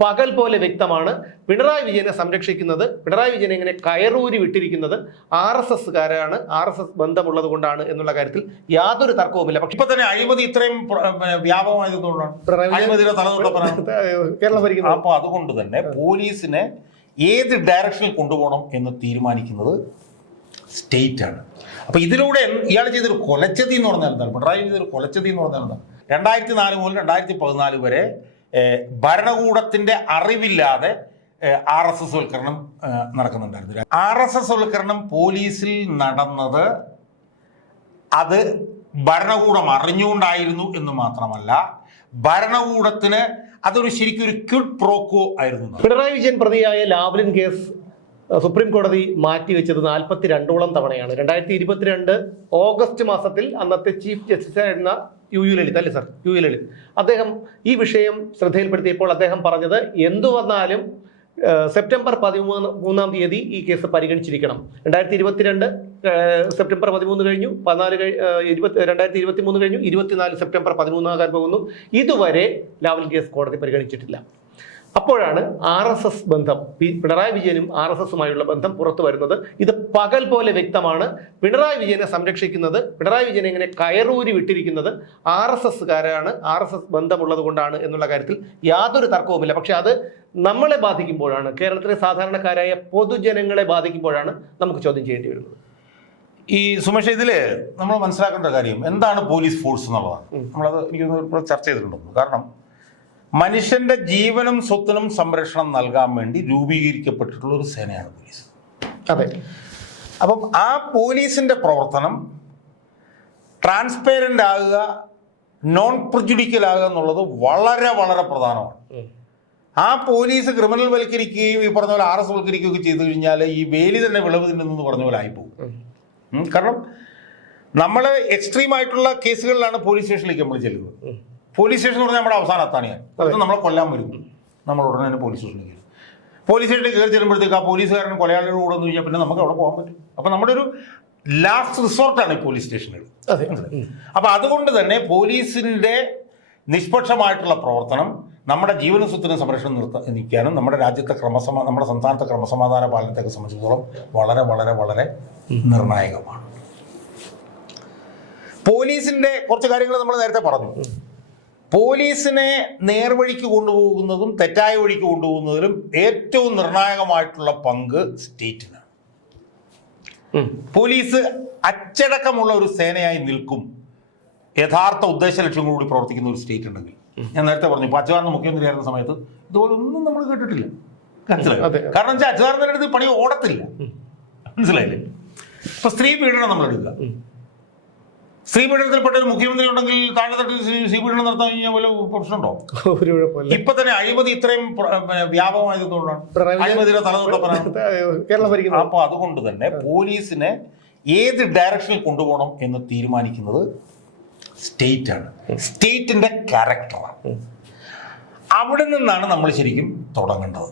പകൽ പോലെ വ്യക്തമാണ്. പിണറായി വിജയനെ സംരക്ഷിക്കുന്നത്, പിണറായി വിജയനെ ഇങ്ങനെ കയറൂരി വിട്ടിരിക്കുന്നത് RSSകാരാണ്, RSS ബന്ധമുള്ളത് കൊണ്ടാണ് എന്നുള്ള കാര്യത്തിൽ യാതൊരു തർക്കവുമില്ല. പക്ഷെ ഇപ്പൊ തന്നെ അഴിമതി ഇത്രയും വ്യാപകമായതുകൊണ്ടാണ് കേരളം ഭരിക്കുന്നത്. അപ്പൊ അതുകൊണ്ട് തന്നെ പോലീസിനെ ഏത് ഡയറക്ഷനിൽ കൊണ്ടുപോകണം എന്ന് തീരുമാനിക്കുന്നത് സ്റ്റേറ്റ് ആണ്. അപ്പൊ ഇതിലൂടെ ഇയാൾ ചെയ്തൊരു കൊലച്ചതി എന്ന് പറഞ്ഞാൽ എന്താണ്? പിണറായി ചെയ്തൊരു കൊലച്ചതി എന്ന് പറഞ്ഞാൽ എന്താണ്? 2004 മുതൽ 2014 വരെ ഭരണകൂടത്തിന്റെ അറിവില്ലാതെ RSS വൽക്കരണം നടക്കുന്നുണ്ടായിരുന്നു. RSS വൽക്കരണം പോലീസിൽ നടന്നത് അത് ഭരണകൂടം അറിഞ്ഞുകൊണ്ടായിരുന്നു എന്ന് മാത്രമല്ല, ഭരണകൂടത്തിന് അതൊരു ശരിക്കും ഒരു ക്വിഡ് പ്രോക്കോ ആയിരുന്നു. പിണറായി വിജയൻ പ്രതിയായ ലാവ്ലിൻ കേസ് സുപ്രീം കോടതി മാറ്റിവെച്ചത് 42ഓളം തവണയാണ്. 2022 ഓഗസ്റ്റ് മാസത്തിൽ അന്നത്തെ ചീഫ് ജസ്റ്റിസ് ആയിരുന്ന യു ലളിത് അല്ലേ സർ, യു ലളിത് അദ്ദേഹം ഈ വിഷയം ശ്രദ്ധയിൽപ്പെടുത്തിയപ്പോൾ അദ്ദേഹം പറഞ്ഞത് എന്തു വന്നാലും സെപ്റ്റംബർ 13 തീയതി ഈ കേസ് പരിഗണിച്ചിരിക്കണം. 2022 സെപ്റ്റംബർ 13 കഴിഞ്ഞു, 2023 കഴിഞ്ഞു, 24 സെപ്റ്റംബർ 13 ആകാൻ പോകുന്നു. ഇതുവരെ ലാവ്ലിൻ കേസ് കോടതി പരിഗണിച്ചിട്ടില്ല. അപ്പോഴാണ് RSS ബന്ധം, പിണറായി വിജയനും RSSുമായുള്ള ബന്ധം പുറത്തു വരുന്നത്. ഇത് പകൽ പോലെ വ്യക്തമാണ്. പിണറായി വിജയനെ സംരക്ഷിക്കുന്നത്, പിണറായി വിജയനെ ഇങ്ങനെ കയറൂരി വിട്ടിരിക്കുന്നത് RSSകാരാണ്, RSS ബന്ധമുള്ളത് കൊണ്ടാണ് എന്നുള്ള കാര്യത്തിൽ യാതൊരു തർക്കവുമില്ല. പക്ഷെ അത് നമ്മളെ ബാധിക്കുമ്പോഴാണ്, കേരളത്തിലെ സാധാരണക്കാരായ പൊതുജനങ്ങളെ ബാധിക്കുമ്പോഴാണ് നമുക്ക് ചോദ്യം ചെയ്യേണ്ടി വരുന്നത്. ഈ സുമേഷ്, ഇതില് നമ്മൾ മനസ്സിലാക്കേണ്ട കാര്യം എന്താണ് പോലീസ് ഫോഴ്സ് എന്നുള്ളതാണ്. നമ്മളത് എനിക്ക് ചർച്ച ചെയ്തിട്ടുണ്ട്. കാരണം മനുഷ്യന്റെ ജീവനും സ്വത്തിനും സംരക്ഷണം നൽകാൻ വേണ്ടി രൂപീകരിക്കപ്പെട്ടിട്ടുള്ള ഒരു സേനയാണ് പോലീസ്. അതെ. അപ്പം ആ പോലീസിന്റെ പ്രവർത്തനം ട്രാൻസ്പെറന്റ് ആകുക, നോൺ പ്രിജുഡിക്കൽ ആകുക എന്നുള്ളത് വളരെ വളരെ പ്രധാനമാണ്. ആ പോലീസ് ക്രിമിനൽ വൽക്കരിക്കുകയും ഈ പറഞ്ഞ പോലെ RS വൽക്കരിക്കുകയൊക്കെ ചെയ്തു കഴിഞ്ഞാൽ ഈ വേലി തന്നെ വിളവ് തിന്നുന്നത് പറഞ്ഞ പോലെ ആയിപ്പോകും. കാരണം നമ്മൾ എക്സ്ട്രീം ആയിട്ടുള്ള കേസുകളിലാണ് പോലീസ് സ്റ്റേഷനിലേക്ക് നമ്മൾ ചെല്ലുന്നത്. പോലീസ് സ്റ്റേഷൻ എന്ന് പറഞ്ഞാൽ നമ്മുടെ അവസാനം എത്താനെയാണ്. അത് നമ്മളെ കൊല്ലാൻ വരും, നമ്മൾ ഉടനെ തന്നെ പോലീസ് സ്റ്റേഷനിലേക്ക് വരും. പോലീസ് സ്റ്റേഷനിൽ കയറി ചെല്ലുമ്പോഴത്തേക്ക് ആ പോലീസുകാരൻ കൊലയാളിയുടെ കൂടെ എന്ന് കഴിഞ്ഞാൽ പിന്നെ നമുക്ക് അവിടെ പോകാൻ പറ്റും. അപ്പം നമ്മുടെ ഒരു ലാസ്റ്റ് റിസോർട്ടാണ് ഈ പോലീസ് സ്റ്റേഷനുകൾ. അപ്പം അതുകൊണ്ട് തന്നെ പോലീസിൻ്റെ നിഷ്പക്ഷമായിട്ടുള്ള പ്രവർത്തനം നമ്മുടെ ജീവനും സ്വത്തിനും സംരക്ഷണം നിൽക്കാനും നമ്മുടെ രാജ്യത്തെ നമ്മുടെ സംസ്ഥാനത്തെ ക്രമസമാധാന പാലനത്തെയൊക്കെ സംബന്ധിച്ചിടത്തോളം വളരെ വളരെ വളരെ നിർണായകമാണ്. പോലീസിൻ്റെ കുറച്ച് കാര്യങ്ങൾ നമ്മൾ നേരത്തെ പറഞ്ഞു. പോലീസിനെ നേർവഴിക്ക് കൊണ്ടുപോകുന്നതും തെറ്റായ വഴിക്ക് കൊണ്ടുപോകുന്നതിലും ഏറ്റവും നിർണായകമായിട്ടുള്ള പങ്ക് സ്റ്റേറ്റിനാണ്. പോലീസ് അച്ചടക്കമുള്ള ഒരു സേനയായി നിൽക്കും യഥാർത്ഥ ഉദ്ദേശ ലക്ഷ്യങ്ങളോട് പ്രവർത്തിക്കുന്ന ഒരു സ്റ്റേറ്റ് ഉണ്ടെങ്കിൽ. ഞാൻ നേരത്തെ പറഞ്ഞു, ഇപ്പോൾ അച്യുതാനന്ദൻ മുഖ്യമന്ത്രി ആയിരുന്ന സമയത്ത് ഇതുപോലൊന്നും നമ്മൾ കേട്ടിട്ടില്ല. മനസ്സിലായി? കാരണം വെച്ചാൽ അച്യുതാനന്ദൻ്റെ അടുത്ത് പണി ഓടത്തില്ല. മനസ്സിലായില്ലേ? ഇപ്പൊ സ്ത്രീ പീഡനം നമ്മൾ എടുക്കുക. സ്ത്രീ പീഡനത്തിൽപ്പെട്ട ഒരു മുഖ്യമന്ത്രി ഉണ്ടെങ്കിൽ താഴെത്തട്ടിൽ സ്ത്രീ പീഡനം നടത്താൻ കഴിഞ്ഞാൽ പോലെ പ്രശ്നമുണ്ടോ? ഇപ്പൊ തന്നെ അഴിമതി ഇത്രയും വ്യാപകമായതുകൊണ്ടാണ് അഴിമതിയുടെ തലതൊട്ടപ്പനാണ് കേരളം ഭരിക്കുന്നത്. അപ്പൊ അതുകൊണ്ട് തന്നെ പോലീസിനെ ഏത് ഡയറക്ഷനിൽ കൊണ്ടുപോകണം എന്ന് തീരുമാനിക്കുന്നത് സ്റ്റേറ്റ് ആണ്, സ്റ്റേറ്റിന്റെ ക്യാരക്ടറാണ്. അവിടെ നിന്നാണ് നമ്മൾ ശരിക്കും തുടങ്ങേണ്ടത്.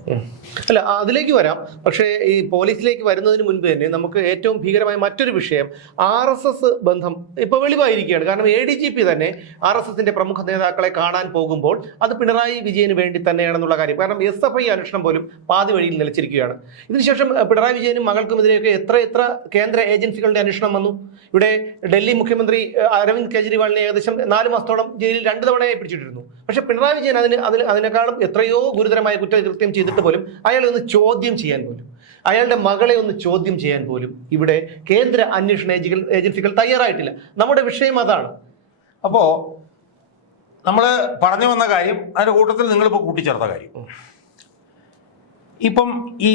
അല്ല, അതിലേക്ക് വരാം. പക്ഷേ ഈ പോലീസിലേക്ക് വരുന്നതിന് മുൻപ് തന്നെ നമുക്ക് ഏറ്റവും ഭീകരമായ മറ്റൊരു വിഷയം RSS ബന്ധം ഇപ്പോൾ വെളിവായിരിക്കുകയാണ്. കാരണം ADGP തന്നെ RSSന്റെ പ്രമുഖ നേതാക്കളെ കാണാൻ പോകുമ്പോൾ അത് പിണറായി വിജയന് വേണ്ടി തന്നെയാണെന്നുള്ള കാര്യം. കാരണം SFI അന്വേഷണം പോലും പാതി വഴിയിൽ നിലച്ചിരിക്കുകയാണ്. ഇതിനുശേഷം പിണറായി വിജയനും മകൾക്കുമെതിരെയൊക്കെ എത്ര കേന്ദ്ര ഏജൻസികളുടെ അന്വേഷണം വന്നു. ഇവിടെ ഡൽഹി മുഖ്യമന്ത്രി അരവിന്ദ് കെജ്രിവാളിനെ ഏകദേശം 4 മാസത്തോളം ജയിലിൽ 2 തവണയായി പിടിച്ചിട്ടിരുന്നു. പക്ഷെ പിണറായി വിജയൻ അതിനേക്കാളും എത്രയോ ഗുരുതരമായ കുറ്റകൃത്യം ചെയ്തിട്ട് പോലും അയാളെ ഒന്ന് ചോദ്യം ചെയ്യാൻ പോലും, അയാളുടെ മകളെ ഒന്ന് ചോദ്യം ചെയ്യാൻ പോലും ഇവിടെ കേന്ദ്ര അന്വേഷണ ഏജൻസികൾ തയ്യാറായിട്ടില്ല. നമ്മുടെ വിഷയം അതാണ്. അപ്പോൾ നമ്മൾ പറഞ്ഞു വന്ന കാര്യം, അതിൻ്റെ കൂട്ടത്തിൽ നിങ്ങളിപ്പോൾ കൂട്ടിച്ചേർത്ത കാര്യം, ഇപ്പം ഈ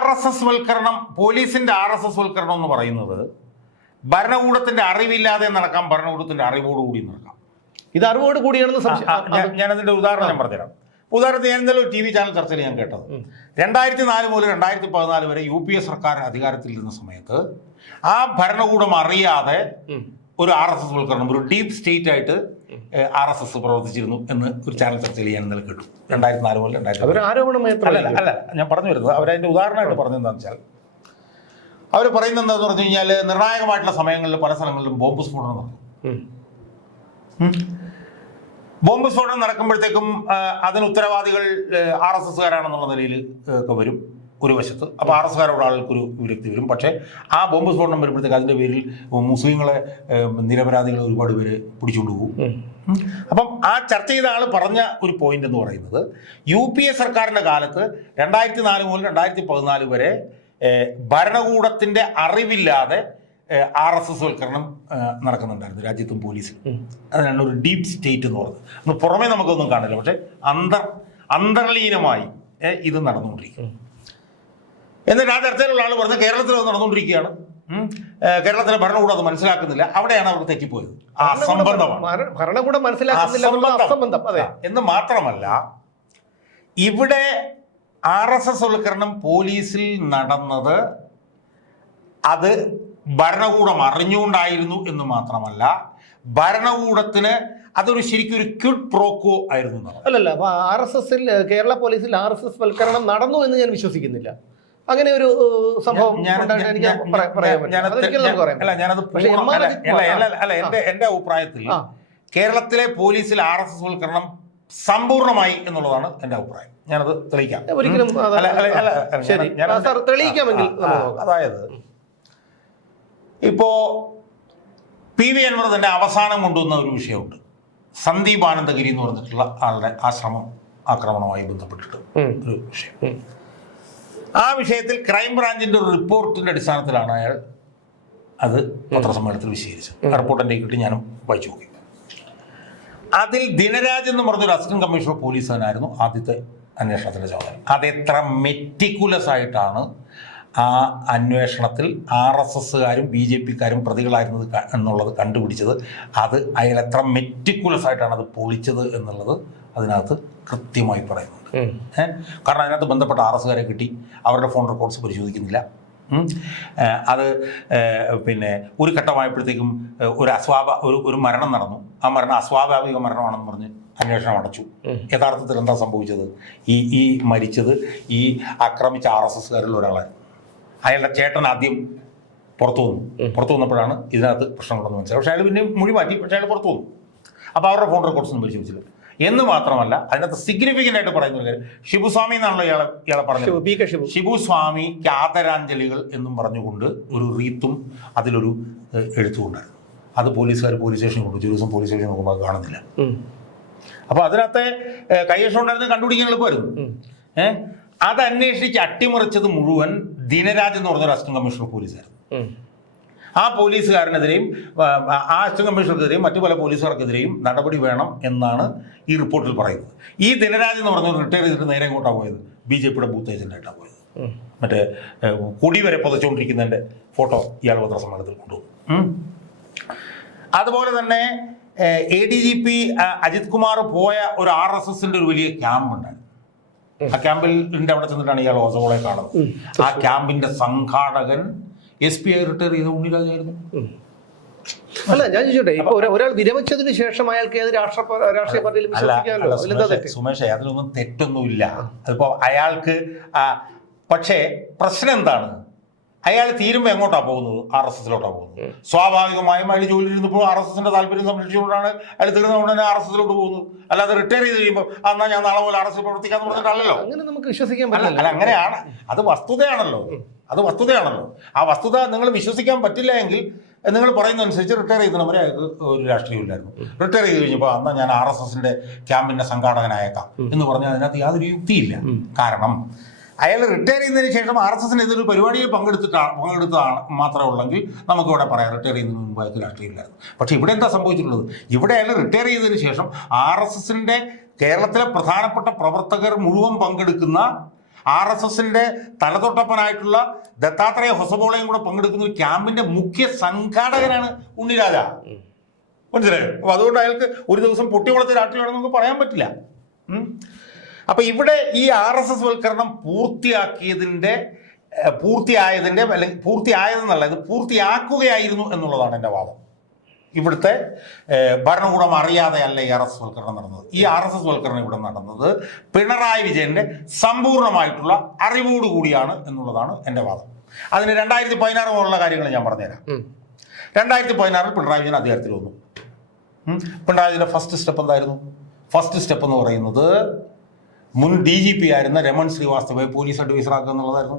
RSS വൽക്കരണം, പോലീസിന്റെ RSS വൽക്കരണം എന്ന് പറയുന്നത് ഭരണകൂടത്തിന്റെ അറിവില്ലാതെ നടക്കാം, ഭരണകൂടത്തിന്റെ അറിവോടുകൂടി നടക്കാം. ഇത് അറിവോട് കൂടിയാണെന്ന് ഞാനതിന്റെ ഉദാഹരണം ഞാൻ പറഞ്ഞുതരാം. ഉദാഹരണത്തിന് ഞാൻ ഇന്നലെ ഒരു TV ചാനൽ ചർച്ചയിൽ ഞാൻ കേട്ടത്, 2004 മുതൽ 2014 വരെ UPA സർക്കാർ അധികാരത്തിൽ ഇരുന്ന സമയത്ത് ആ ഭരണകൂടം അറിയാതെ ഒരു RSS വൽക്കരണം, ഒരു ഡീപ് സ്റ്റേറ്റ് ആയിട്ട് RSS പ്രവർത്തിച്ചിരുന്നു എന്ന് ഒരു ചാനൽ ചർച്ചയിൽ ഞാൻ ഇന്നലെ കേട്ടു. 2004 മുതൽ 2014. അല്ല, ഞാൻ പറഞ്ഞു വരുന്നത് അവരതിന്റെ ഉദാഹരണമായിട്ട് പറഞ്ഞെന്താണെന്ന് വെച്ചാൽ, അവർ പറയുന്നത് എന്താണെന്ന് പറഞ്ഞു കഴിഞ്ഞാൽ നിർണായകമായിട്ടുള്ള സമയങ്ങളിൽ പല സ്ഥലങ്ങളിലും ബോംബ് സ്ഫോടനം നടക്കും. ബോംബ് സ്ഫോടനം നടക്കുമ്പോഴത്തേക്കും അതിന് ഉത്തരവാദികൾ RSSകാരാണെന്നുള്ള നിലയിൽ ഒക്കെ വരും ഒരു വശത്ത്. അപ്പോൾ RSSകാരോട് ആൾക്കൊരു വിരക്തി വരും. പക്ഷേ ആ ബോംബ് സ്ഫോടനം വരുമ്പോഴത്തേക്ക് അതിൻ്റെ പേരിൽ മുസ്ലിങ്ങളെ നിരപരാധികളെ ഒരുപാട് പേര് പിടിച്ചുകൊണ്ട് പോകും. അപ്പം ആ ചർച്ച ചെയ്ത ആൾ പറഞ്ഞ ഒരു പോയിന്റ് എന്ന് പറയുന്നത് UPA സർക്കാരിൻ്റെ കാലത്ത് 2004 മുതൽ 2014 വരെ ഭരണകൂടത്തിൻ്റെ അറിവില്ലാതെ RSS വൽക്കരണം നടക്കുന്നുണ്ടായിരുന്നു രാജ്യത്തും പോലീസിലും. അതിനാണ് ഒരു ഡീപ്പ് സ്റ്റേറ്റ് എന്ന് പറയുന്നത്. നമ്മൾ പുറമേ നമുക്കൊന്നും കാണില്ല, പക്ഷെ അന്തർലീനമായി ഇത് നടന്നുകൊണ്ടിരിക്കും. എന്നിട്ട് ആ ചർച്ചയിലുള്ള ആൾ പറഞ്ഞ കേരളത്തിൽ അത് നടന്നുകൊണ്ടിരിക്കുകയാണ്. കേരളത്തിലെ ഭരണകൂടം അത് മനസ്സിലാക്കുന്നില്ല. അവിടെയാണ് അവർക്ക് തെറ്റിപ്പോയത്. ഭരണകൂടം മനസ്സിലാക്കുന്നില്ല എന്ന് മാത്രമല്ല, ഇവിടെ RSS വൽക്കരണം പോലീസിൽ നടന്നത് അത് ഭരണകൂടം അറിഞ്ഞുകൊണ്ടായിരുന്നു എന്ന് മാത്രമല്ല, ഭരണകൂടത്തിന് അതൊരു ശരിക്കും ഒരു ക്വിഡ് പ്രോക്കോ ആയിരുന്നു. അല്ലല്ല, അപ്പൊ RSSൽ കേരള പോലീസിൽ RSS വൽക്കരണം നടന്നു എന്ന് ഞാൻ വിശ്വസിക്കുന്നില്ല. അങ്ങനെ ഒരു സംഭവം എന്റെ അഭിപ്രായത്തിൽ കേരളത്തിലെ പോലീസിൽ RSS വൽക്കരണം സമ്പൂർണമായി എന്നുള്ളതാണ് എന്റെ അഭിപ്രായം. ഞാനത് തെളിയിക്കാം. ഒരിക്കലും തെളിയിക്കാമെങ്കിൽ അതായത് ഇപ്പോ PV അൻവർ തന്നെ അവസാനം കൊണ്ടുവന്ന ഒരു വിഷയമുണ്ട്. സന്ദീപ് ആനന്ദഗിരി എന്ന് പറഞ്ഞിട്ടുള്ള ആളുടെ ആക്രമണവുമായി ബന്ധപ്പെട്ടിട്ട് ഒരു വിഷയം. ആ വിഷയത്തിൽ ക്രൈംബ്രാഞ്ചിന്റെ ഒരു റിപ്പോർട്ടിന്റെ അടിസ്ഥാനത്തിലാണ് അയാൾ അത് പത്രസമ്മേളനത്തിൽ വിശദീകരിച്ചത്. റിപ്പോർട്ട് എൻ്റെ കിട്ടി, ഞാനും വായിച്ചു നോക്കി. അതിൽ ദിനരാജ് എന്ന് പറഞ്ഞൊരു അസിസ്റ്റന്റ് കമ്മീഷണർ പോലീസുകാരനായിരുന്നു ആദ്യത്തെ അന്വേഷണത്തിന്റെ ചുമതല. അതെത്ര മെറ്റിക്കുലസ് ആയിട്ടാണ് ആ അന്വേഷണത്തിൽ RSSകാരും BJPക്കാരും പ്രതികളായിരുന്നത് എന്നുള്ളത് കണ്ടുപിടിച്ചത്. അത് അയാൾ എത്ര മെറ്റിക്കുലസ് ആയിട്ടാണ് അത് പൊളിച്ചത് എന്നുള്ളത് അതിനകത്ത് കൃത്യമായി പറയുന്നുണ്ട്. കാരണം അതിനകത്ത് ബന്ധപ്പെട്ട RSSകാരെ കിട്ടി, അവരുടെ ഫോൺ റെക്കോർഡ്സ് പരിശോധിക്കുന്നില്ല. അത് പിന്നെ ഒരു ഘട്ടമായപ്പോഴത്തേക്കും ഒരു മരണം നടന്നു. ആ മരണം അസ്വാഭാവിക മരണമാണെന്ന് പറഞ്ഞ് അന്വേഷണം അടച്ചു. യഥാർത്ഥത്തിൽ എന്താ സംഭവിച്ചത്? ഈ മരിച്ചത് ഈ ആക്രമിച്ച RSSകാരിൽ ഒരാളായിരുന്നു. അയാളുടെ ചേട്ടൻ ആദ്യം പുറത്തു വന്നപ്പോഴാണ് ഇതിനകത്ത് പ്രശ്നമുണ്ടെന്ന് മനസ്സിലായി. പക്ഷേ അയാൾ പിന്നെ മൊഴി മാറ്റി, പക്ഷേ അയാൾ പുറത്തു വന്നു. അപ്പോൾ അവരുടെ ഫോൺ റെക്കോർഡ്സൊന്നും പരിശോധിച്ചില്ല. എന്ന് മാത്രമല്ല, അതിനകത്ത് സിഗ്നിഫിക്കൻ്റ് ആയിട്ട് പറയുന്ന ഒരു കാര്യം, ഷിബുസ്വാമി എന്നാണല്ലോ ഇയാളെ പറഞ്ഞത്. ഷിബുസ്വാമിക്ക് ആദരാഞ്ജലികൾ എന്നും പറഞ്ഞുകൊണ്ട് ഒരു റീത്തും അതിലൊരു എഴുത്തുകൊണ്ടായിരുന്നു. അത് പോലീസുകാർ പോലീസ് സ്റ്റേഷനിൽ കൊണ്ടു. ഒരു ദിവസം പോലീസ് സ്റ്റേഷൻ നോക്കുമ്പോൾ അത് കാണുന്നില്ല. അപ്പോൾ അതിനകത്തെ കൈവശം ഉണ്ടായിരുന്നത് കണ്ടുപിടിക്കാൻ എളുപ്പമായിരുന്നു. അത് അന്വേഷിച്ച് അട്ടിമറിച്ചത് മുഴുവൻ ദിനരാജ് എന്ന് പറഞ്ഞൊരു അസിസ്റ്റന്റ് കമ്മീഷണർ പോലീസായിരുന്നു. ആ പോലീസുകാരനെതിരെയും ആ അസിസ്റ്റന്റ് കമ്മീഷണർക്കെതിരെയും മറ്റു പല പോലീസുകാർക്കെതിരെയും നടപടി വേണം എന്നാണ് ഈ റിപ്പോർട്ടിൽ പറയുന്നത്. ഈ ദിനരാജ് എന്ന് പറഞ്ഞ റിട്ടയർ ചെയ്തിട്ട് നേരെ എങ്ങോട്ടാണ് പോയത്? BJPയുടെ ബൂത്ത് ഏജന്റായിട്ടാണ് പോയത്. മറ്റേ കൊടി വരെ പുതച്ചുകൊണ്ടിരിക്കുന്നതിൻ്റെ ഫോട്ടോ ഇയാൾ പത്രസമ്മേളനത്തിൽ കൊണ്ടുപോകും. അതുപോലെ തന്നെ ADGP അജിത് കുമാർ പോയ ഒരു RSSന്റെ ഒരു വലിയ ക്യാമ്പ് ഉണ്ടായിരുന്നു. ആ ക്യാമ്പിൻ്റെ അവിടെ ചെന്നിട്ടാണ് ഇയാൾ ഓസോളെ കാണുന്നത്. ആ ക്യാമ്പിന്റെ സംഘാടകൻ SP ആയി റിട്ടയർ ചെയ്ത ഉണ്ണിരാജായിരുന്നു. അല്ല, ഞാൻ ചോദിച്ചോട്ടെ, ഇപ്പൊ ഒരാൾ വിരമിച്ചതിന് ശേഷം അയാൾക്ക് ഏത് രാഷ്ട്രീയ പാർട്ടിയിൽ വിശ്വസിക്കാമല്ലോ? സുമേഷ്, അതിലൊന്നും തെറ്റൊന്നുമില്ല. അതിപ്പോ അയാൾക്ക് പക്ഷേ പ്രശ്നം എന്താണ്? അയാൾ തീരുമ്പോൾ എങ്ങോട്ടാണ് പോകുന്നത്? RSSലോട്ടാണ് പോകുന്നത്. സ്വാഭാവികമായും അയാൾ ജോലിയിൽ ഇരുന്നപ്പോൾ RSSന്റെ താല്പര്യം സംരക്ഷിച്ചുകൊണ്ടാണ് അയാൾ തീർന്നുകൊണ്ട് തന്നെ RSSലോട്ട് പോകുന്നത്. അല്ലാതെ റിട്ടയർ ചെയ്ത് കഴിയുമ്പോൾ എന്നാൽ ഞാൻ നാളെ പോലെ RSS പ്രവർത്തിക്കാന്ന് പറഞ്ഞിട്ടല്ലോ. അങ്ങനെ നമുക്ക് വിശ്വസിക്കാൻ പറ്റില്ല. അല്ല, അങ്ങനെയാണ്. അത് വസ്തുതയാണല്ലോ. ആ വസ്തുത നിങ്ങൾ വിശ്വസിക്കാൻ പറ്റില്ല എങ്കിൽ നിങ്ങൾ പറയുന്നതനുസരിച്ച് റിട്ടയർ ചെയ്യുന്നവരെ അയാൾക്ക് ഒരു രാഷ്ട്രീയമില്ലായിരുന്നു. റിട്ടയർ ചെയ്ത് കഴിഞ്ഞപ്പോൾ എന്നാൽ ഞാൻ RSSന്റെ ക്യാമ്പിന്റെ സംഘാടകനായേക്കാം എന്ന് പറഞ്ഞാൽ അതിനകത്ത് യാതൊരു യുക്തിയില്ല. കാരണം അയാൾ റിട്ടയർ ചെയ്യുന്നതിന് ശേഷം RSSന് ഇതൊരു പരിപാടിയിൽ പങ്കെടുത്തതാണ് മാത്രമേ ഉള്ളെങ്കിൽ നമുക്കിവിടെ പറയാം റിട്ടയർ ചെയ്യുന്നതിന് മുമ്പ് അയാൾക്ക് രാഷ്ട്രീയമില്ലായിരുന്നു. പക്ഷേ ഇവിടെ എന്താ സംഭവിച്ചിട്ടുള്ളത്? ഇവിടെ അയാൾ റിട്ടയർ ചെയ്തതിന് ശേഷം RSSന്റെ കേരളത്തിലെ പ്രധാനപ്പെട്ട പ്രവർത്തകർ മുഴുവൻ പങ്കെടുക്കുന്ന RSSന്റെ തലതൊട്ടപ്പനായിട്ടുള്ള ദത്താത്രേയ ഹൊസബോളയും കൂടെ പങ്കെടുക്കുന്ന ഒരു ക്യാമ്പിന്റെ മുഖ്യ സംഘാടകനാണ് ഉണ്ണിരാജ. മനസ്സിലായോ? അപ്പോൾ അതുകൊണ്ട് അയാൾക്ക് ഒരു ദിവസം പൊട്ടിമുളച്ച രാഷ്ട്രീയമാണെന്ന് നമുക്ക് പറയാൻ പറ്റില്ല. അപ്പൊ ഇവിടെ ഈ RSS വൽക്കരണം പൂർത്തിയായതെന്നല്ല, ഇത് പൂർത്തിയാക്കുകയായിരുന്നു എന്നുള്ളതാണ് എൻ്റെ വാദം. ഇവിടുത്തെ ഭരണകൂടം അറിയാതെയല്ല ഈ RSS വൽക്കരണം നടന്നത്. ഈ RSS വൽക്കരണം ഇവിടെ നടന്നത് പിണറായി വിജയന്റെ സമ്പൂർണ്ണമായിട്ടുള്ള അറിവോടുകൂടിയാണ് എന്നുള്ളതാണ് എൻ്റെ വാദം. അതിന് 2016 പോലുള്ള കാര്യങ്ങൾ ഞാൻ പറഞ്ഞുതരാം. 2016 പിണറായി വിജയൻ അധികാരത്തിൽ വന്നു. പിണറായി വിജയന്റെ ഫസ്റ്റ് സ്റ്റെപ്പ് എന്തായിരുന്നു? ഫസ്റ്റ് സ്റ്റെപ്പ് എന്ന് പറയുന്നത് മുൻ DGP ആയിരുന്ന രമൺ ശ്രീവാസ്തവയെ പോലീസ് അഡ്വൈസർ ആക്കുക എന്നുള്ളതായിരുന്നു.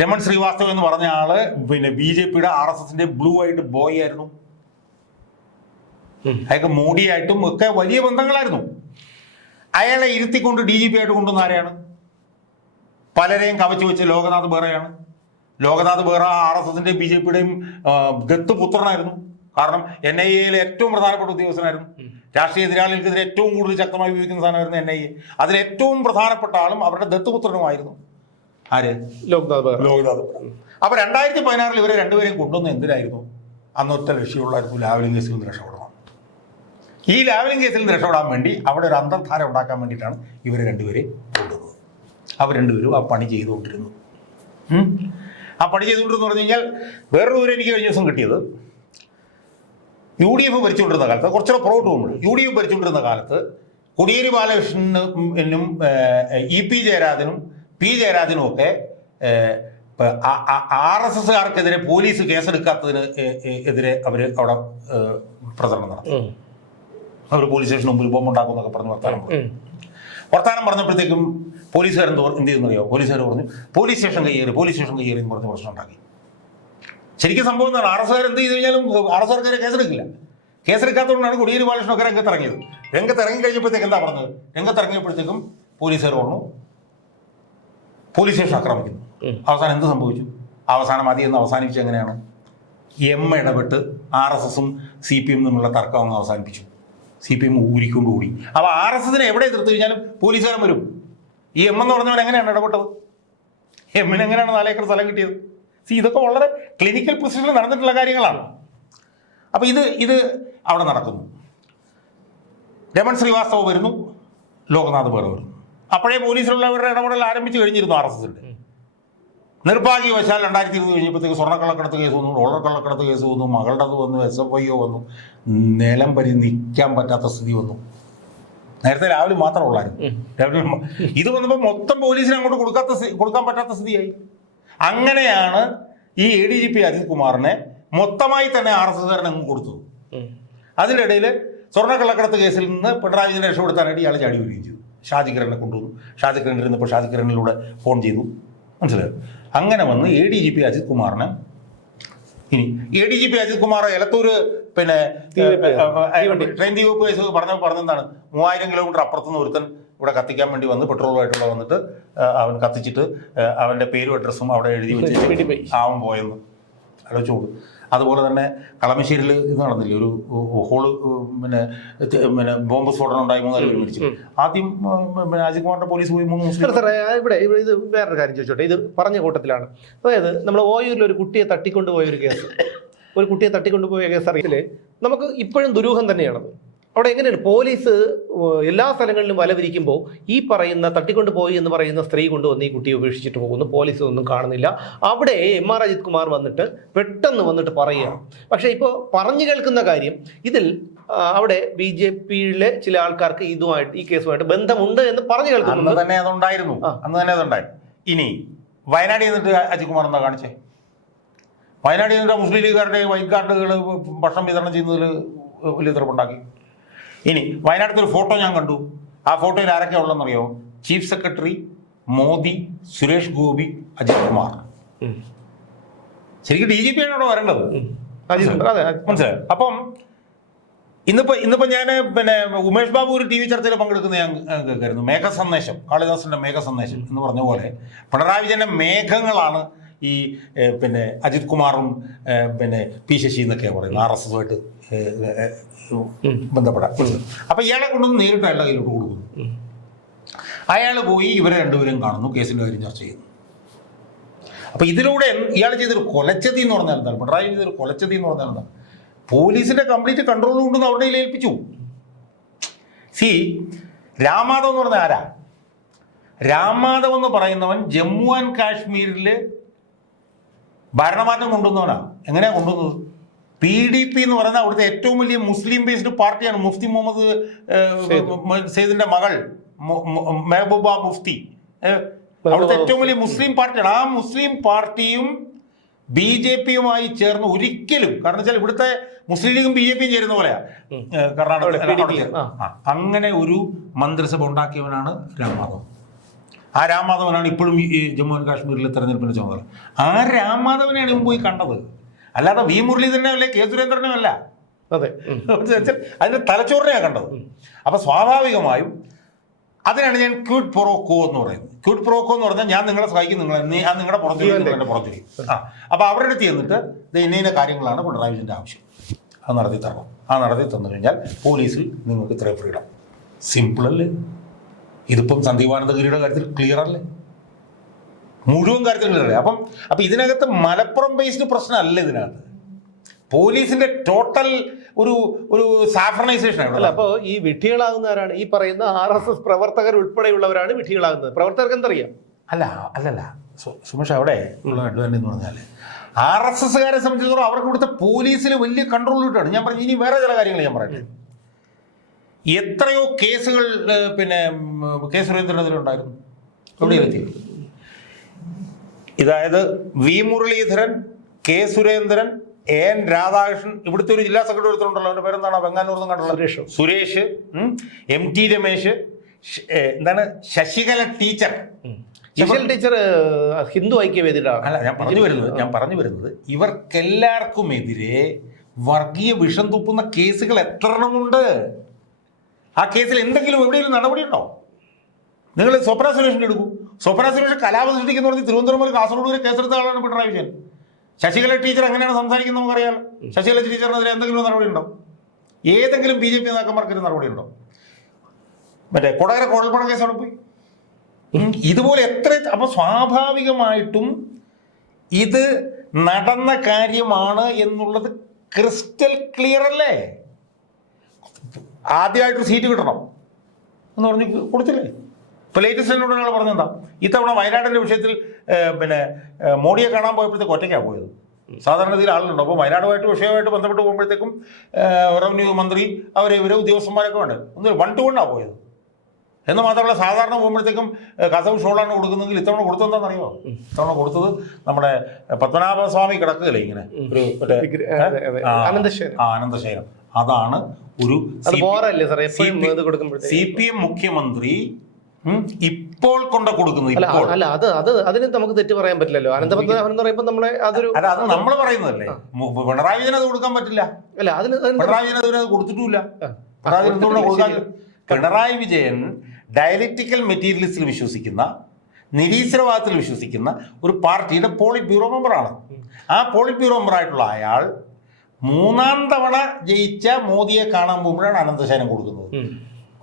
രമൺ ശ്രീവാസ്തവ എന്ന് പറഞ്ഞ ആള് പിന്നെ BJPയുടെ RSSന്റെ ബ്ലൂ ആയിട്ട് ബോയ് ആയിരുന്നു. അയാൾക്ക് മോഡിയായിട്ടും ഒക്കെ വലിയ ബന്ധങ്ങളായിരുന്നു. അയാളെ ഇരുത്തിക്കൊണ്ട് DGP ആയിട്ട് കൊണ്ടുവന്ന ആരെയാണ്? പലരെയും കവച്ചു വെച്ച് ലോകനാഥ് ബെഹ്റയാണ്. ലോകനാഥ് ബെഹ്റ RSSന്റെ BJPയുടെയും ദത്തുപുത്രനായിരുന്നു. കാരണം NIA ഏറ്റവും പ്രധാനപ്പെട്ട ഉദ്യോഗസ്ഥനായിരുന്നു. രാഷ്ട്രീയ എതിരാളികൾക്കെതിരെ ഏറ്റവും കൂടുതൽ ശക്തമായി ഉപയോഗിക്കുന്ന സാധനമായിരുന്നു NIA. അതിൽ ഏറ്റവും പ്രധാനപ്പെട്ട ആളും അവരുടെ ദത്തുപുത്രനുമായിരുന്നു ആര്? ലോകനാഥ് ബെഹ്റ. അപ്പൊ 2016 ഇവരെ രണ്ടുപേരെയും കൊണ്ടുവന്ന എന്തിനായിരുന്നു? അന്നൊറ്റ ലക്ഷ്യമുള്ളായിരുന്നു, ലാവ്ലിൻ കേസിൽ നിന്ന് രക്ഷപ്പെടണം. ഈ ലാവ്ലിൻ കേസിൽ നിന്ന് രക്ഷപ്പെടാൻ വേണ്ടി അവിടെ ഒരു അന്തർധാര ഉണ്ടാക്കാൻ വേണ്ടിയിട്ടാണ് ഇവരെ രണ്ടുപേരെയും കൊണ്ടുവന്നത്. അവർ രണ്ടുപേരും ആ പണി ചെയ്തുകൊണ്ടിരുന്നു. ആ പണി ചെയ്തുകൊണ്ടിരുന്നു പറഞ്ഞു കഴിഞ്ഞാൽ വേറൊരു ദൂരം എനിക്ക് കഴിഞ്ഞ ദിവസം കിട്ടിയത്, UDF ഭരിച്ചുകൊണ്ടിരുന്ന കാലത്ത്, കുറച്ചുകൂടെ പുറകോട്ട് പോകുമ്പോൾ UDF ഭരിച്ചുകൊണ്ടിരുന്ന കാലത്ത് കോടിയേരി ബാലകൃഷ്ണനും EP ജയരാജനും P ജയരാജനും ഒക്കെ RSSകാർക്കെതിരെ പോലീസ് കേസെടുക്കാത്തതിന് എതിരെ അവർ അവിടെ പ്രചരണം നടത്തി. അവർ പോലീസ് സ്റ്റേഷന് മുമ്പിൽ ബോംബുണ്ടാക്കും എന്നൊക്കെ പറഞ്ഞ് വർത്താനം പറഞ്ഞപ്പോഴത്തേക്കും പോലീസുകാരൻ എന്ത് ചെയ്യുന്നറിയോ? പോലീസുകാർ പറഞ്ഞു പോലീസ് സ്റ്റേഷൻ കയ്യേറി എന്ന് പറഞ്ഞ് പ്രശ്നം ഉണ്ടാക്കി. ശരിക്കും സംഭവം എന്താണ്? RSSകാർ എന്ത് ചെയ്ത് കഴിഞ്ഞാലും RSSകാരെ കേസെടുക്കില്ല. കേസെടുക്കാത്തതുകൊണ്ടാണ് കോടിയേരി ബാലകൃഷ്ണനൊക്കെ രംഗത്തിറങ്ങിയത്. രംഗത്തിറങ്ങി കഴിഞ്ഞപ്പോഴത്തേക്ക് എന്താ പറഞ്ഞത്? രംഗത്തിറങ്ങിയപ്പോഴത്തേക്കും പോലീസുകാർ പറഞ്ഞു പോലീസ് സ്റ്റേഷൻ ആക്രമിക്കുന്നു. അവസാനം എന്ത് സംഭവിച്ചു? അവസാനം അതിൽ അവസാനിപ്പിച്ച് എങ്ങനെയാണ്? M ഇടപെട്ട് RSSും CPM തമ്മിലുള്ള തർക്കം അങ്ങ് അവസാനിപ്പിച്ചു. CPM ഊരിക്കൊണ്ട് ഓടി. അപ്പോൾ RSSനെ എവിടെ എതിർത്ത് കഴിഞ്ഞാലും പോലീസുകാരൻ വരും. ഈ M എന്ന് പറഞ്ഞവൻ എങ്ങനെയാണ് ഇടപെട്ടത്? M-ന് എങ്ങനെയാണ് 4 ഏക്കർ സ്ഥലം കിട്ടിയത്? ഇതൊക്കെ വളരെ ക്ലിനിക്കൽ പൊസിഷനിൽ നടന്നിട്ടുള്ള കാര്യങ്ങളാണ്. അപ്പോൾ ഇത് അവിടെ നടക്കുന്നു. രമൺ ശ്രീവാസ്തവ വരുന്നു, ലോകനാഥ് ബെഹ്റ വരുന്നു. അപ്പോഴേ പോലീസിലുള്ളവരുടെ ഇടപെടൽ ആരംഭിച്ചു കഴിഞ്ഞിരുന്നു RSSന്റെ. നിർഭാഗ്യവശാൽ 2020 കഴിഞ്ഞപ്പോഴത്തേക്ക് സ്വർണ്ണക്കള്ളക്കടത്ത് കേസ് വന്നു, ഡോളർ കള്ളക്കടത്ത് കേസ് വന്നു, മകളുടേത് വന്നു, SFIO വന്നു, നിലം പരി നിൽക്കാൻ പറ്റാത്ത സ്ഥിതി വന്നു. നേരത്തെ രാവിലെ മാത്രമേ ഉള്ളായിരുന്നു. ഇത് വന്നപ്പോൾ മൊത്തം പോലീസിനെ അങ്ങോട്ട് കൊടുക്കാൻ പറ്റാത്ത സ്ഥിതിയായി. അങ്ങനെയാണ് ഈ ADGP അജിത് കുമാറിനെ മൊത്തമായി തന്നെ RSSകാരൻ അങ്ങ് കൊടുത്തത്. അതിൻ്റെ ഇടയിൽ സ്വർണ്ണക്കള്ളക്കടത്ത് കേസിൽ നിന്ന് പിണറായി വിജയനെ രക്ഷപ്പെടുത്താനായിട്ട് ഇയാൾ ചാടി വരികയും ചെയ്തു. ഷാജി കിരണിനെ കൊണ്ടുവന്നു. ഷാജി കിരൺ ഇരുന്നപ്പോൾ ഷാജി കിരണിലൂടെ ഫോൺ ചെയ്തു. മനസ്സിലായോ? അങ്ങനെ വന്ന് ADGP അജിത് കുമാറിനെ, ഇനി ADGP അജിത് കുമാർ എലത്തൂർ പിന്നെ ട്രെയിൻ തീവെപ്പ് കേസ് പറഞ്ഞെന്താണ്, 3000 കിലോമീറ്റർ അപ്പുറത്തുനിന്ന് ഒരുത്തൻ ഇവിടെ കത്തിക്കാൻ വേണ്ടി വന്ന് പെട്രോളുമായിട്ടുള്ള വന്നിട്ട് അവൻ കത്തിച്ചിട്ട് അവൻ്റെ പേരും അഡ്രസ്സും അവിടെ എഴുതി വെച്ച് അവൻ പോയെന്ന് ആലോചിച്ചോളൂ. അതുപോലെ തന്നെ കളമശ്ശേരിയിൽ ഇത് നടന്നില്ലേ, ഒരു ഹോള് പിന്നെ ബോംബ് സ്ഫോടനം ഉണ്ടായി, 3 പേര് മരിച്ചു. ആദ്യം അജിത് കുമാറിന്റെ പോലീസ് പോയി 3 മുസ്ലിം. ഇവിടെ ഇത് വേറൊരു കാര്യം ചോദിച്ചോട്ടെ, ഇത് പറഞ്ഞ കൂട്ടത്തിലാണ്. അതായത് നമ്മൾ ഓയൂരിൽ ഒരു കുട്ടിയെ തട്ടിക്കൊണ്ടുപോയ കേസ് അറിയില്ലേ, നമുക്ക് ഇപ്പോഴും ദുരൂഹം തന്നെയാണത്. അവിടെ എങ്ങനെയാണ് പോലീസ് എല്ലാ സ്ഥലങ്ങളിലും വലവിരിക്കുമ്പോൾ ഈ പറയുന്ന തട്ടിക്കൊണ്ടുപോയി എന്ന് പറയുന്ന സ്ത്രീ കൊണ്ടുവന്ന് ഈ കുട്ടിയെ ഉപേക്ഷിച്ചിട്ട് പോകുന്നു, പോലീസ് ഒന്നും കാണുന്നില്ല. അവിടെ MR അജിത് കുമാർ വന്നിട്ട് പെട്ടെന്ന് വന്നിട്ട് പറയുക. പക്ഷേ ഇപ്പോൾ പറഞ്ഞു കേൾക്കുന്ന കാര്യം ഇതിൽ അവിടെ BJPയിലെ ചില ആൾക്കാർക്ക് ഈ കേസുമായിട്ട് ബന്ധമുണ്ട് എന്ന് പറഞ്ഞു കേൾക്കുന്നു. അന്ന് തന്നെ അതുണ്ടായിരുന്നു. ഇനി വയനാട്ടിൽ നിന്നിട്ട് അജിത് കുമാർ എന്താ കാണിച്ചേ? വയനാട്ടിൽ നിന്നിട്ട് മുസ്ലിം ലീഗുകാരുടെ വൈറ്റ് കാർഡുകൾ ഭക്ഷണം വിതരണം ചെയ്യുന്നതിൽ വലിയ എതിർപ്പുണ്ടാക്കി. ഇനി വയനാട്ടിലത്തെ ഒരു ഫോട്ടോ ഞാൻ കണ്ടു. ആ ഫോട്ടോയിൽ ആരൊക്കെ ഉള്ളതെന്നറിയോ? Chief secretary, Modi, Suresh Gopi, Ajith Kumar. ശരിക്കും DGP ആണ് അവിടെ വരേണ്ടത്. മനസ്സിലായോ? അപ്പം ഇന്നിപ്പോ ഞാൻ പിന്നെ ഉമേഷ് ബാബു ഒരു TV ചർച്ചയിൽ പങ്കെടുക്കുന്ന ഞാൻ കേൾക്കായിരുന്നു. മേഘസന്ദേശം, കാളിദാസന്റെ മേഘസന്ദേശം എന്ന് പറഞ്ഞ പോലെ പിണറായി വിജയന്റെ മേഘങ്ങളാണ് ഈ പിന്നെ അജിത് കുമാറും പിന്നെ P ശശി എന്നൊക്കെയാണ് പറയുന്നത്, RSSുമായിട്ട് ബന്ധപ്പെടാം. അപ്പൊ ഇയാളെ കൊണ്ടൊന്ന് നേരിട്ട് അയാളുടെ കയ്യിലോട്ട് കൊടുക്കുന്നു. അയാൾ പോയി ഇവരെ രണ്ടുപേരും കാണുന്നു, കേസിന്റെ കാര്യം ചർച്ച ചെയ്യുന്നു. അപ്പൊ ഇതിലൂടെ ഇയാൾ ചെയ്തൊരു കൊലച്ചതി എന്ന് പറഞ്ഞാൽ എന്താണ്? പിണറായി ചെയ്തൊരു കൊലച്ചതി എന്ന് പറഞ്ഞാൽ എന്താണ്? പോലീസിന്റെ കംപ്ലീറ്റ് കൺട്രോൾ കൊണ്ടൊന്ന് അവിടെ ഏൽപ്പിച്ചു. രാംമാധവ് എന്ന് പറഞ്ഞ ആരാ? രാംമാധവ് എന്ന് പറയുന്നവൻ ജമ്മു ആൻഡ് കാശ്മീരില് ഭരണമാറ്റം കൊണ്ടുവന്നവനാണ്. എങ്ങനെയാ കൊണ്ടുവന്നത്? PDP എന്ന് പറയുന്ന അവിടുത്തെ ഏറ്റവും വലിയ മുസ്ലിം ബേസ്ഡ് പാർട്ടിയാണ്. മുഫ്തി മുഹമ്മദ് സെയ്ദിന്റെ മകൾ മെഹബൂബ മുഫ്തി അവിടുത്തെ ഏറ്റവും വലിയ മുസ്ലിം പാർട്ടിയാണ്. ആ മുസ്ലിം പാർട്ടിയും BJPയുമായി ചേർന്ന് ഒരിക്കലും, കാരണം വെച്ചാൽ ഇവിടുത്തെ മുസ്ലിം ലീഗും BJP യും ചേരുന്ന പോലെയാ കർണാടക. അങ്ങനെ ഒരു മന്ത്രിസഭ ഉണ്ടാക്കിയവനാണ് രാംമാധവൻ. ആ രാംമാധവനാണ് ഇപ്പോഴും ഈ ജമ്മു ആൻഡ് കാശ്മീരിലെ തെരഞ്ഞെടുപ്പിന്റെ ചുമതല. ആ രാംമാധവനെയാണ് ഇവൻ പോയി കണ്ടത്, അല്ലാതെ വി മുരളീധരനോ അല്ലെ കെ സുരേന്ദ്രനോ അല്ല. അതെ, അതിന്റെ തലച്ചോറിനെയാണ് കണ്ടത്. അപ്പൊ സ്വാഭാവികമായും അതിനാണ് ഞാൻ ക്യൂട്ട് പ്രൊക്കോ എന്ന് പറയുന്നത്. ക്യൂട്ട് പ്രൊക്കോ എന്ന് പറഞ്ഞാൽ ഞാൻ നിങ്ങളെ സഹായിക്കും, ഞാൻ നിങ്ങളുടെ പുറത്തിരിക്കും. അപ്പൊ അവരുടെ അടുത്ത് ചെന്നിട്ട് ഇന്ന കാര്യങ്ങളാണ് പിണറായി വിജയന്റെ ആവശ്യം, അത് നടത്തി തരണം. ആ നടത്തി തന്നു കഴിഞ്ഞാൽ പോലീസിൽ നിങ്ങൾക്ക് ഇത്രയും ഫ്രീഡം. സിമ്പിൾ അല്ലേ? ഇതിപ്പം സന്ദീപാനന്ദഗിരിയുടെ കാര്യത്തിൽ ക്ലിയർ അല്ലേ? മുഴുവൻ കാര്യത്തിൽ ക്ലിയർ അല്ലേ? അപ്പം ഇതിനകത്ത് മലപ്പുറം ബേസ്ഡ് പ്രശ്നമല്ല. ഇതിനകത്ത് പോലീസിന്റെ ടോട്ടൽ ഒരു സാഫ്രണൈസേഷൻ ആണ്. അല്ല, അപ്പോൾ ഈ വിഡ്ഢികളാകുന്നവരാണ് ഈ പറയുന്ന RSS പ്രവർത്തകർ ഉൾപ്പെടെയുള്ളവരാണ് വിഡ്ഢികളാകുന്നത്. പ്രവർത്തകർക്ക് എന്തറിയാം? അല്ലല്ല സുമേഷ്, അവിടെ ഉള്ള അഡ്വാൻറ്റേജ് എന്ന് പറഞ്ഞാൽ RSSകാരെ സംബന്ധിച്ചിടത്തോളം അവർക്ക് ഇവിടുത്തെ പോലീസിൽ വലിയ കൺട്രോൾ കിട്ടുകയാണ്. ഞാൻ പറഞ്ഞു, ഇനി വേറെ ചില കാര്യങ്ങൾ ഞാൻ പറയട്ടെ. എത്രയോ കേസുകൾ പിന്നെ കെ സുരേന്ദ്രനെതിരുണ്ടായിരുന്നു. എവിടെയെത്തി? അതായത് V Muraleedharan, K Surendran, N Radhakrishnan, ഇവിടുത്തെ ഒരു ജില്ലാ സെക്രട്ടറി ഒരുത്തരുണ്ടല്ലോ, അവരുടെ പേരെന്താണ്, വെങ്ങാനൂർന്ന് കണ്ടുള്ള സുരേഷ്, MT രമേശ്, എന്താണ് ശശികല ടീച്ചർ. ടീച്ചർ ഹിന്ദു ഐക്യവേദിയുടെ അല്ല, ഞാൻ പറഞ്ഞു വരുന്നത് ഇവർക്കെല്ലാവർക്കുമെതിരെ വർഗീയ വിഷം തുപ്പുന്ന കേസുകൾ എത്ര എണ്ണമുണ്ട്. ആ കേസിൽ എന്തെങ്കിലും എവിടെയെങ്കിലും നടപടിയുണ്ടോ? നിങ്ങൾ സ്വപ്ന സുരേഷിന്റെ എടുക്കൂ. സ്വപ്ന സുരേഷ് കലാപം സൃഷ്ടിക്കുന്ന പറഞ്ഞ് തിരുവനന്തപുരം മുതൽ കാസർഗോഡ് വരെ കേസെടുത്ത ആളാണ് പിണറായി വിജയൻ. ശശികല ടീച്ചർ എങ്ങനെയാണ് സംസാരിക്കുന്നത് നമുക്കറിയാം. ശശികല ടീച്ചറിനെതിരെ എന്തെങ്കിലും നടപടി ഉണ്ടോ? ഏതെങ്കിലും BJP നേതാക്കന്മാർക്കൊരു നടപടി ഉണ്ടോ? മറ്റേ കൊടകര കുഴൽപ്പണം കേസ് അവിടെ പോയി. ഇതുപോലെ എത്ര. അപ്പൊ സ്വാഭാവികമായിട്ടും ഇത് നടന്ന കാര്യമാണ് എന്നുള്ളത് ക്രിസ്റ്റൽ ക്ലിയർ അല്ലേ? ആദ്യമായിട്ടൊരു സീറ്റ് കിട്ടണം എന്ന് പറഞ്ഞ് കൊടുത്തില്ലേ? ഇപ്പൊ ലേറ്റസ്റ്റ് എന്നോട് ഒരാൾ പറഞ്ഞെന്താ, ഇത്തവണ വയനാടിന്റെ വിഷയത്തിൽ പിന്നെ മോഡിയെ കാണാൻ പോയപ്പോഴത്തേക്ക് ഒറ്റയ്ക്കാണ് പോയത്. സാധാരണ രീതിയിൽ ആളുകളുണ്ട്. അപ്പോൾ വയനാടുമായിട്ട് വിഷയമായിട്ട് ബന്ധപ്പെട്ട് പോകുമ്പോഴത്തേക്കും റവന്യൂ മന്ത്രി ഇവരെ ഉദ്യോഗസ്ഥന്മാരൊക്കെ ഉണ്ട്. ഒന്നും 1 to 1 പോയത്. എന്ന് മാത്രമല്ല, സാധാരണ പോകുമ്പോഴത്തേക്കും കസവ് ഷോളാണ് കൊടുക്കുന്നതെങ്കിൽ ഇത്തവണ കൊടുത്തതെന്താണെന്നറിയോ? ഇത്തവണ കൊടുത്തത് നമ്മുടെ പത്മനാഭസ്വാമി കിടക്കുകയില്ലേ ഇങ്ങനെ ഒരു ആനന്ദശയനം. അതാണ് ഒരു CPM മുഖ്യമന്ത്രി ഇപ്പോൾ കൊണ്ട് കൊടുക്കുന്നത്. അല്ല, അതിന് നമുക്ക് തെറ്റ് പറയാൻ പറ്റില്ലല്ലോ. അനന്തപത്മനാഭൻ എന്ന് പറയുമ്പോൾ നമ്മളെ അതൊരു അത് നമ്മൾ പറയുന്നതല്ലേ. പിണറായി വിജയൻ അത് കൊടുക്കാൻ പറ്റില്ല. അല്ല, അതിന് പിണറായി വിജയൻ അതിന് കൊടുത്തിട്ടുമില്ല. പിണറായി വിജയൻ ഡയലക്റ്റിക്കൽ മെറ്റീരിയലിസ്റ്റിൽ വിശ്വസിക്കുന്ന, നിരീശ്വരവാദത്തിൽ വിശ്വസിക്കുന്ന ഒരു പാർട്ടിയുടെ പോളിറ്റ് ബ്യൂറോ മെമ്പറാണ്. ആ പോളിറ്റ് ബ്യൂറോ മെമ്പറായിട്ടുള്ള അയാൾ 3ാം തവണ ജയിച്ച മോദിയെ കാണാൻ പോകുമ്പോഴാണ് അനന്തശയനം കൊടുക്കുന്നത്.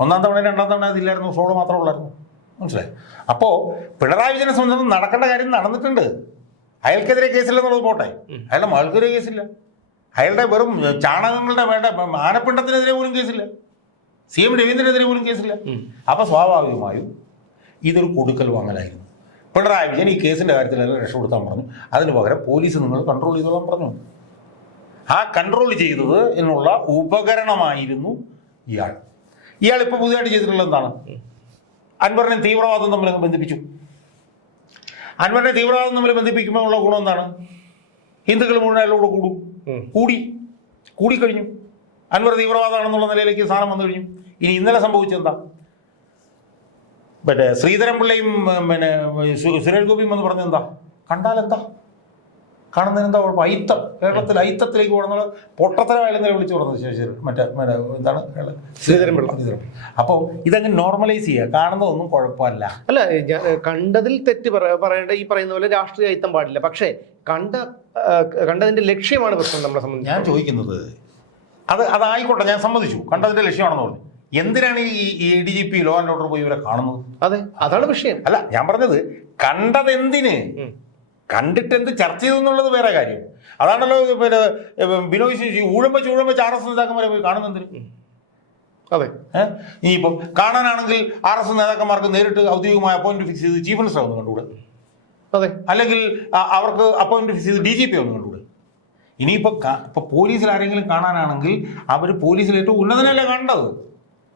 1ാം തവണ 2ാം തവണ അതില്ലായിരുന്നു, ഷോള് മാത്രമേ ഉള്ളായിരുന്നു. മനസ്സിലായി? അപ്പോൾ പിണറായി വിജയനെ സംബന്ധിച്ച് നടക്കേണ്ട കാര്യം നടന്നിട്ടുണ്ട്. അയാൾക്കെതിരെ കേസില്ലെന്നുള്ളത് പോട്ടെ, അയാളുടെ മകൾക്കെതിരെ കേസില്ല, അയാളുടെ വെറും ചാണകങ്ങളുടെ വേണ്ട ആനപ്പിണ്ടത്തിനെതിരെ പോലും കേസില്ല, CM രവീന്ദ്രനെതിരെ പോലും കേസില്ല. അപ്പോൾ സ്വാഭാവികമായും ഇതൊരു കൊടുക്കൽ വാങ്ങലായിരുന്നു. പിണറായി വിജയൻ ഈ കേസിൻ്റെ കാര്യത്തിൽ രക്ഷപ്പെടുത്താൻ പറഞ്ഞു. അതിന് പകരം പോലീസ് നിങ്ങൾ കൺട്രോൾ ചെയ്തോളാൻ പറഞ്ഞു. ആ കൺട്രോൾ ചെയ്തത് എന്നുള്ള ഉപകരണമായിരുന്നു ഇയാൾ ഇപ്പോൾ പുതിയതായിട്ട് ചെയ്തിട്ടുള്ളത് എന്താണ്? അൻവറിനെ തീവ്രവാദം തമ്മിൽ ബന്ധിപ്പിച്ചു. അൻവറിനെ തീവ്രവാദം തമ്മിൽ ബന്ധിപ്പിക്കുമ്പോൾ ഉള്ള ഗുണം എന്താണ്? ഹിന്ദുക്കൾ മുഴുവൻ അയാളോട് കൂടിക്കഴിഞ്ഞു. അൻവർ തീവ്രവാദമാണെന്നുള്ള നിലയിലേക്ക് സാധനം വന്നു കഴിഞ്ഞു. ഇനി ഇന്നലെ സംഭവിച്ചെന്താ? മറ്റേ ശ്രീധരൻപിള്ളയും പിന്നെ സുരേഷ് ഗോപിയും എന്ന് പറഞ്ഞെന്താ? കണ്ടാലെന്താ? കാണുന്നതിനെന്താ കുഴപ്പം? അയിത്തം, കേരളത്തിൽ അയിത്തത്തിലേക്ക് പോകുന്ന പൊട്ടത്തരമായാലും വിളിച്ചു പറഞ്ഞത് മറ്റേ എന്താണ് ശ്രീധരൻപിള്ള. അപ്പോൾ ഇതങ്ങ് നോർമലൈസ് ചെയ്യുക. കാണുന്നതൊന്നും കുഴപ്പമല്ല. അല്ല, കണ്ടതിൽ തെറ്റ് പറയേണ്ട ഈ പറയുന്ന പോലെ രാഷ്ട്രീയ അയിത്തം പാടില്ല. പക്ഷേ കണ്ടതിന്റെ ലക്ഷ്യമാണ് പ്രശ്നം നമ്മളെ സംബന്ധിച്ച്. ഞാൻ ചോദിക്കുന്നത് അതായിക്കോട്ടെ, ഞാൻ സമ്മതിച്ചു, കണ്ടതിന്റെ ലക്ഷ്യമാണെന്ന് പറഞ്ഞു. എന്തിനാണ് ഈ ADGP ലോ ആൻഡ് ഓർഡർ പോയി ഇവരെ കാണുന്നത്? അതെ, അതാണ് വിഷയം. അല്ല, ഞാൻ പറഞ്ഞത് കണ്ടതെന്തിന്, കണ്ടിട്ട് എന്ത് ചർച്ച ചെയ്തു എന്നുള്ളത് വേറെ കാര്യം. അതാണല്ലോ പിന്നെ ബിനോയ് ഊഴമ്പച്ച് RSS നേതാക്കന്മാരെ പോയി കാണുന്നതിന്. അതെ, ഇനിയിപ്പം കാണാനാണെങ്കിൽ RSS നേതാക്കന്മാർക്ക് നേരിട്ട് ഔദ്യോഗികമായ അപ്പോയിന്റ് ഫിക്സ് ചെയ്ത് ചീഫ് മിനിസ്റ്റർ ഒന്ന് കണ്ടുകൂടെ? അതെ, അല്ലെങ്കിൽ അവർക്ക് അപ്പോയിന്റ് ഫിക്സ് ചെയ്ത് DGP ഒന്ന് കണ്ടുകൂടെ? ഇനിയിപ്പോൾ പോലീസിൽ ആരെങ്കിലും കാണാനാണെങ്കിൽ അവർ പോലീസിൽ ഏറ്റവും ഉന്നതനല്ലേ കണ്ടത്.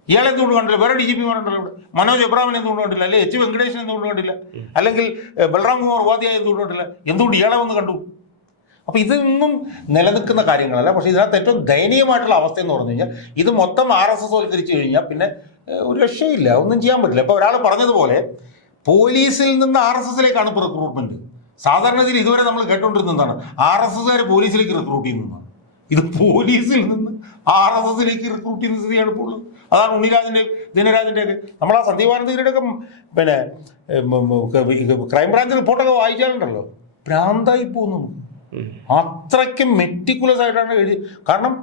ഇയാളെ എന്തുകൊണ്ട് കണ്ടില്ല? വേറെ DGP കണ്ടല്ലോ ഇവിടെ. മനോജ് എബ്രാഹിമിനെ എന്തുകൊണ്ട് കണ്ടില്ല? അല്ലെങ്കിൽ H വെങ്കടേശൻ എന്തുകൊണ്ട് കണ്ടില്ല? അല്ലെങ്കിൽ ബൽറാം കുമാർ ഉപാധ്യായ എന്തുകൊണ്ട് കണ്ടില്ല? എന്തുകൊണ്ട് ഇയാളെ വന്ന് കണ്ടു? അപ്പോൾ ഇതൊന്നും നിലനിൽക്കുന്ന കാര്യങ്ങളല്ല. പക്ഷേ ഇതിനകത്ത് ഏറ്റവും ദയനീയമായിട്ടുള്ള അവസ്ഥ എന്ന് പറഞ്ഞു കഴിഞ്ഞാൽ ഇത് മൊത്തം RSS വൽക്കരിച്ചു കഴിഞ്ഞാൽ പിന്നെ ഒരു രക്ഷയില്ല, ഒന്നും ചെയ്യാൻ പറ്റില്ല. ഇപ്പോൾ ഒരാൾ പറഞ്ഞതുപോലെ പോലീസിൽ നിന്ന് RSSലേക്കാണ് ഇപ്പോൾ റിക്രൂട്ട്മെന്റ്. സാധാരണത്തിൽ ഇതുവരെ നമ്മൾ കേട്ടുകൊണ്ടിരുന്നതാണ് RSSകാർ പോലീസിലേക്ക് റിക്രൂട്ട് ചെയ്യുന്നതാണ്. ഇത് പോലീസിൽ നിന്ന് RSSലേക്ക് റിക്രൂട്ട് ചെയ്യുന്ന സ്ഥിതിയാണ് ഇപ്പോൾ ഉള്ളത്. അതാണ് ഉണ്ണിരാജിൻ്റെ ദിനരാജിൻ്റെ ഒക്കെ നമ്മൾ ആ സന്ദീപാനന്ദയുടെ ഒക്കെ പിന്നെ ക്രൈംബ്രാഞ്ച് റിപ്പോർട്ടൊക്കെ വായിക്കാറുണ്ടല്ലോ, ഭ്രാന്തായി പോകുന്നു. അത്രയ്ക്ക് മെറ്റിക്കുലസ് ആയിട്ടാണ് എഴുതി. കാരണം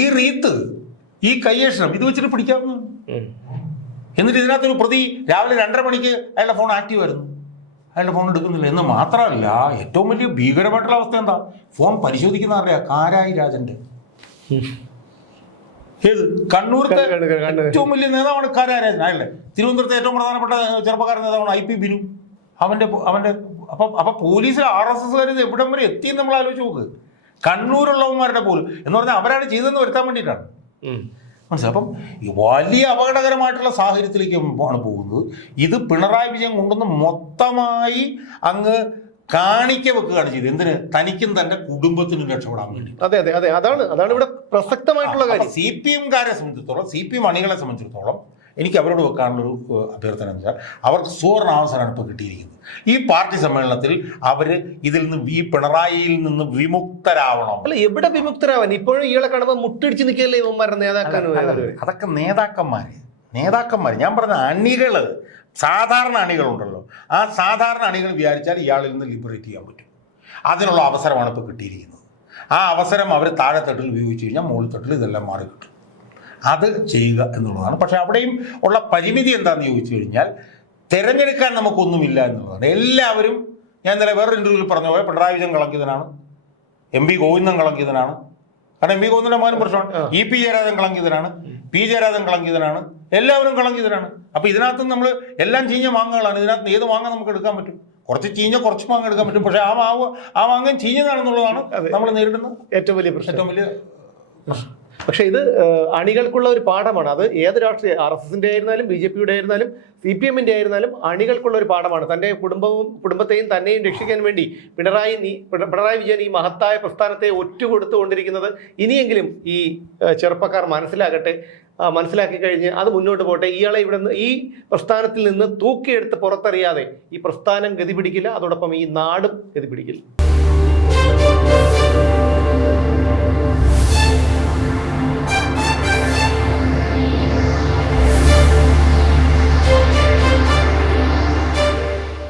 ഈ റീത്ത്, ഈ കയ്യേഷണം ഇത് വെച്ചിട്ട് പിടിക്കാവുന്നതാണ്. എന്നിട്ട് ഇതിനകത്തൊരു പ്രതി രാവിലെ 2:30 മണിക്ക് അയാളുടെ ഫോൺ ആക്റ്റീവ് ആയിരുന്നു, അയാളുടെ ഫോൺ എടുക്കുന്നില്ല എന്ന് മാത്രമല്ല, ഏറ്റവും വലിയ ഭീകരമായിട്ടുള്ള അവസ്ഥ എന്താ, ഫോൺ പരിശോധിക്കുന്ന ആരുടെയാ, കാരായി രാജന്റെ. ഏത് കണ്ണൂരത്തെ ഏറ്റവും വലിയ നേതാവാണ് കാരായി രാജൻ. അയാളെ തിരുവനന്തപുരത്തെ ഏറ്റവും പ്രധാനപ്പെട്ട ചെറുപ്പക്കാരൻ നേതാവാണ് IP ബിനു. അവന്റെ അപ്പൊ പോലീസ് RSSകാർ ഇത് എവിടം വരെ എത്തിയെന്ന് നമ്മൾ ആലോചിച്ച് നോക്ക്. കണ്ണൂരുള്ളവന്മാരുടെ പോലും എന്ന് പറഞ്ഞാൽ അവരാണ് ചെയ്തെന്ന് വരുത്താൻ വേണ്ടിയിട്ടാണ്. മനസ്സിലായി? അപ്പം വലിയ അപകടകരമായിട്ടുള്ള സാഹചര്യത്തിലേക്ക് ആണ് പോകുന്നത്. ഇത് പിണറായി വിജയൻ കൊണ്ടുവന്ന് മൊത്തമായി അങ്ങ് കാണിക്ക വെക്കുകയാണ് ചെയ്തത്. എന്തിന്? തനിക്കും തന്റെ കുടുംബത്തിനും രക്ഷപ്പെടാൻ വേണ്ടി. അതെ അതെ അതെ, അതാണ് ഇവിടെ പ്രസക്തമായിട്ടുള്ള കാര്യം. CPM-കാരെ സംബന്ധിച്ചിടത്തോളം, CPM അണികളെ സംബന്ധിച്ചിടത്തോളം എനിക്ക് അവരോട് വെക്കാനുള്ളൊരു അഭ്യർത്ഥന എന്ന് വെച്ചാൽ, അവർക്ക് സുവർണാവസരമാണ് ഇപ്പോൾ കിട്ടിയിരിക്കുന്നത്. ഈ പാർട്ടി സമ്മേളനത്തിൽ അവര് ഇതിൽ നിന്ന്, ഈ പിണറായിയിൽ നിന്ന് വിമുക്തരാവണം. അല്ല, എവിടെ വിമുക്തരാവാൻ? ഇപ്പോഴും ഇയാളെ കാണുമ്പോൾ മുട്ടിടിച്ച് നിൽക്കല്ലേ ഇവന്മാരുടെ നേതാക്കൾ. അതൊക്കെ നേതാക്കന്മാര് ഞാൻ പറഞ്ഞ അണികള്, സാധാരണ അണികളുണ്ടല്ലോ, ആ സാധാരണ അണികൾ വിചാരിച്ചാൽ ഇയാളിൽ നിന്ന് ലിബറേറ്റ് ചെയ്യാൻ പറ്റും. അതിനുള്ള അവസരമാണ് ഇപ്പോൾ കിട്ടിയിരിക്കുന്നത്. ആ അവസരം അവർ താഴെത്തട്ടിൽ ഉപയോഗിച്ച് കഴിഞ്ഞാൽ മുകളിൽ തട്ടിൽ ഇതെല്ലാം മാറി കിട്ടും. അത് ചെയ്യുക എന്നുള്ളതാണ്. പക്ഷെ അവിടെയും ഉള്ള പരിമിതി എന്താണെന്ന് ചോദിച്ചു കഴിഞ്ഞാൽ, തിരഞ്ഞെടുക്കാൻ നമുക്കൊന്നുമില്ല എന്നുള്ളതാണ്. എല്ലാവരും, ഞാൻ ഇന്നലെ വേറൊരു ഇന്റർവ്യൂവിൽ പറഞ്ഞ പോലെ, പിണറായി വിജയൻ കളങ്കിതനാണ്, MP ഗോവിന്ദൻ കളങ്കിതനാണ്. കാരണം MP ഗോവിന്ദന്റെ മോനും പ്രശ്നമാണ്. EP ജയരാജൻ കളങ്കിതനാണ്, P ജയരാജൻ കളങ്കിതനാണ്, എല്ലാവരും കളങ്കിതനാണ്. അപ്പൊ ഇതിനകത്ത് നമ്മൾ എല്ലാം ചീഞ്ഞ മാങ്ങകളാണ്. ഇതിനകത്ത് ഏത് മാങ്ങ നമുക്ക് എടുക്കാൻ പറ്റും? കുറച്ച് ചീഞ്ഞ കുറച്ച് മാങ്ങ എടുക്കാൻ പറ്റും. പക്ഷെ ആ മാങ്ങ ചീഞ്ഞതാണെന്നുള്ളതാണ് നമ്മൾ നേരിടുന്ന ഏറ്റവും വലിയ പ്രശ്നം. പക്ഷെ ഇത് അണികൾക്കുള്ള ഒരു പാഠമാണ്. അത് ഏത് രാഷ്ട്രീയ, RSSന്റെ ആയിരുന്നാലും BJP-യുടെ ആയിരുന്നാലും CPM-ന്റെ ആയിരുന്നാലും അണികൾക്കുള്ള ഒരു പാഠമാണ്. തന്റെ കുടുംബത്തെയും തന്നെയും രക്ഷിക്കാൻ വേണ്ടി പിണറായി വിജയൻ ഈ മഹത്തായ പ്രസ്ഥാനത്തെ ഒറ്റുകൊടുത്തുകൊണ്ടിരിക്കുന്നത് ഇനിയെങ്കിലും ഈ ചെറുപ്പക്കാർ മനസ്സിലാക്കി കഴിഞ്ഞ് അത് മുന്നോട്ട് പോട്ടെ. ഇയാളെ ഇവിടെ നിന്ന്, ഈ പ്രസ്ഥാനത്തിൽ നിന്ന് തൂക്കിയെടുത്ത് പുറത്തെറിയാതെ ഈ പ്രസ്ഥാനം ഗതി പിടിക്കില്ല, അതോടൊപ്പം ഈ നാടും ഗതി പിടിക്കില്ല.